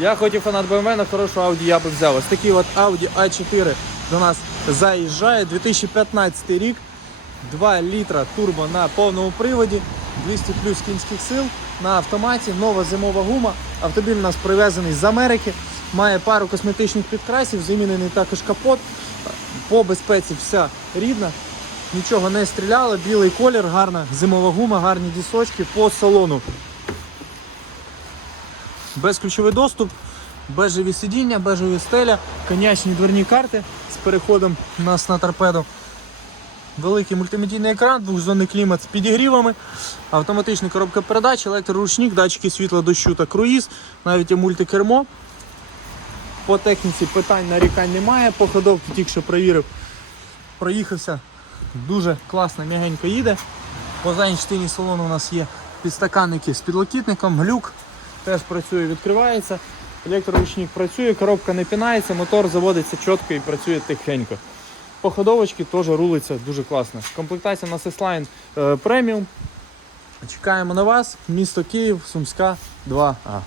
Я хоч і фанат BMW, на хорошу Audi я би взяв. Ось такий от Audi A4 до нас заїжджає. 2015 рік. 2 літра турбо на повному приводі, 200 плюс кінських сил на автоматі, нова зимова гума. Автомобіль у нас привезений з Америки, має пару косметичних підкрасів, замінений також капот. По безпеці вся рідна, нічого не стріляло, білий колір, гарна зимова гума, гарні дісочки по салону. Безключовий доступ, бежеві сидіння, бежеві стеля, конячні дверні карти з переходом у нас на торпеду. Великий мультимедійний екран, двохзонний клімат з підігрівами, автоматична коробка передач, електроручник, датчики світла дощу та круїз, навіть є мультикермо. По техніці питань нарікань немає, по ходовці тільки що перевірив, проїхався дуже класно, м'ягенько їде. По задній частині салону у нас є підстаканники з підлокітником, глюк теж працює, відкривається. Електроручник працює, коробка не пінається, мотор заводиться чітко і працює тихенько. По ходовочці теж рулиться дуже класно. Комплектація на нас S-Line е. Чекаємо на вас. Місто Київ, Сумська 2А.